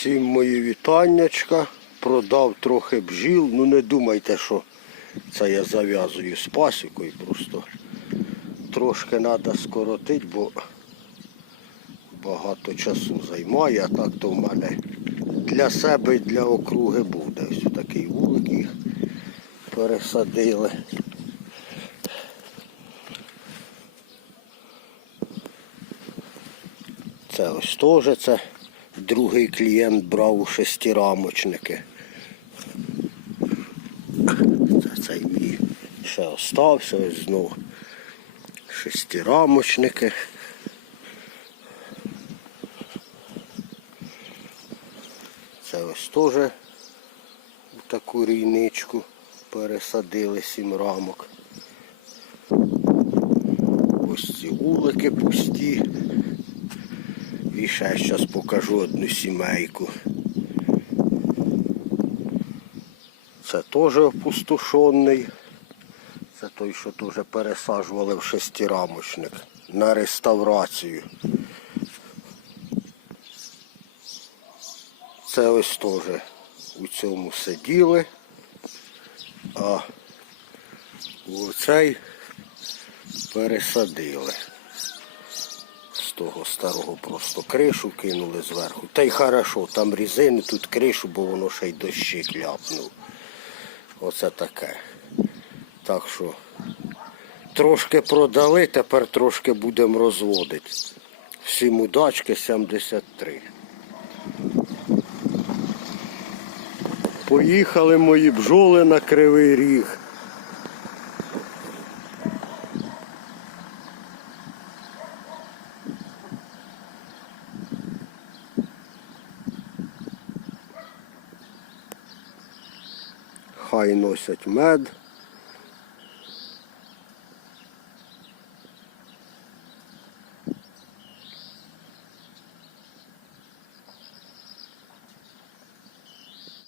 Всім мої вітаннячка. Продав трохи бджіл. Ну не думайте, що це я зав'язую з пасікою. Просто трошки треба скоротити, бо багато часу займає, а так то в мене для себе і для округи буде. Ось такий вулик їх пересадили. Це ось теж це другий клієнт брав у шестирамочники. Це цей мій ще остався, ось знову шестирамочники. Це ось теж у таку рійничку пересадили сім рамок. Ось ці вулики пусті. І ще зараз покажу одну сімейку. Це теж опустошений. Це той, що теж пересаджували в шестирамочник на реставрацію. Це ось теж у цьому сиділи, а у цей пересадили. Того старого просто кришу кинули зверху. Та й хорошо, там різини, тут кришу, бо воно ще й дощі кляпнув. Оце таке. Так що трошки продали, тепер трошки будемо розводити. Всім удачки 73. Поїхали мої бджоли на кривий ріг. Хай носять мед.